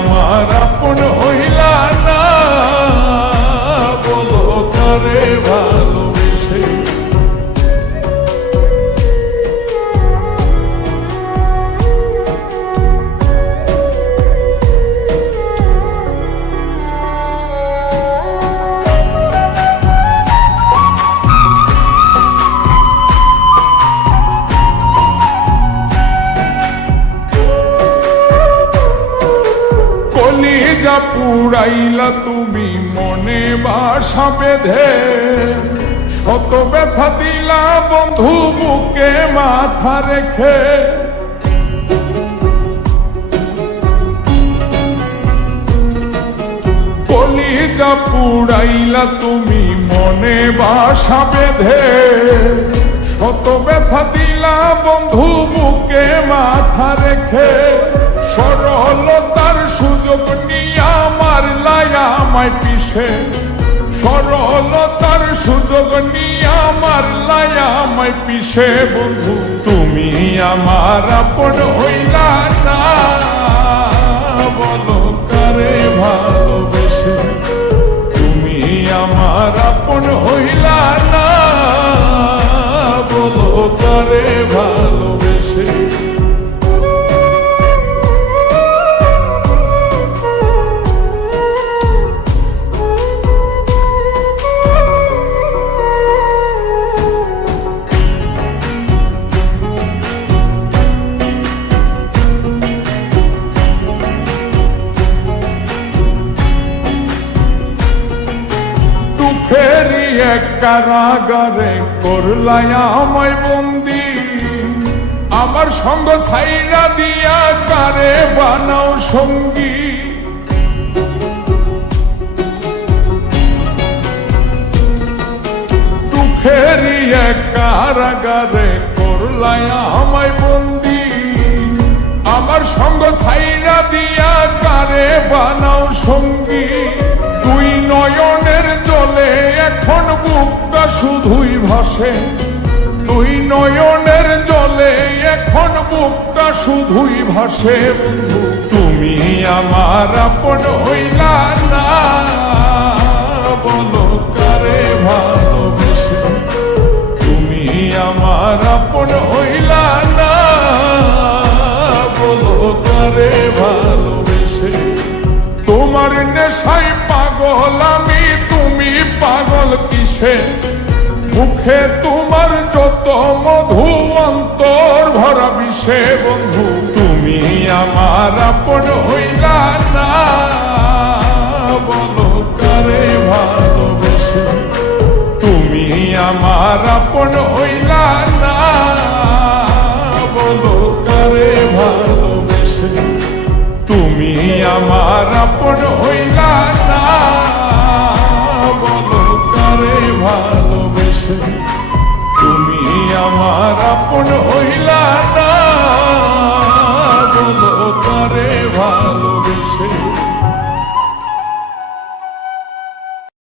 আমার আপন হইলা। পুরাইলা তুমি মনে বাসা বেঁধে। শত ব্যথা দিলা বন্ধু বুকে মাথা রেখে। কলিজা পুরাইলা তুমি মনে বাসা বেঁধে। শত ব্যথা দিলা বন্ধু বুকে মাথা রেখে। সরলতার সুযোগ নিয়ে আমায় পিছে সরলতার সুযোগ নিয়ে আমার লায়া আমায় পিছে বন্ধু। তুমি আমার আপন হইলা না, বলো কারে ভালোবেসে কারাগারে করলাই আমায় বন্দি। আমার সঙ্গ ছাইরা দিয়া কারে বানাও সঙ্গী। এক কারাগারে করলাই আমায় বন্দি। আমার সঙ্গ ছাইরা দিয়া কারে বানাও সঙ্গী। শুধুই ভাসে দুই নয়নের জলে, এখন বুকটা শুধুই ভাসে তুমি আমার আপন হইলা না, বলো কারে ভালোবেসে, তুমি আমার আপন হইলা না, বলো কারে ভালোবেসে, তোমার নেশাই পাগল আমি, তুমি পাগল কিসে? মুখে তোমার যত মধু অন্তর ভরা বিষে বন্ধু, তুমি আমার আপন হইলা না। বলো কারে ভালোবেসে? তুমি আমার আপন হইলা না। বলো কারে ভালোবেসে? তুমি আমার আপন হইলা আমার আপন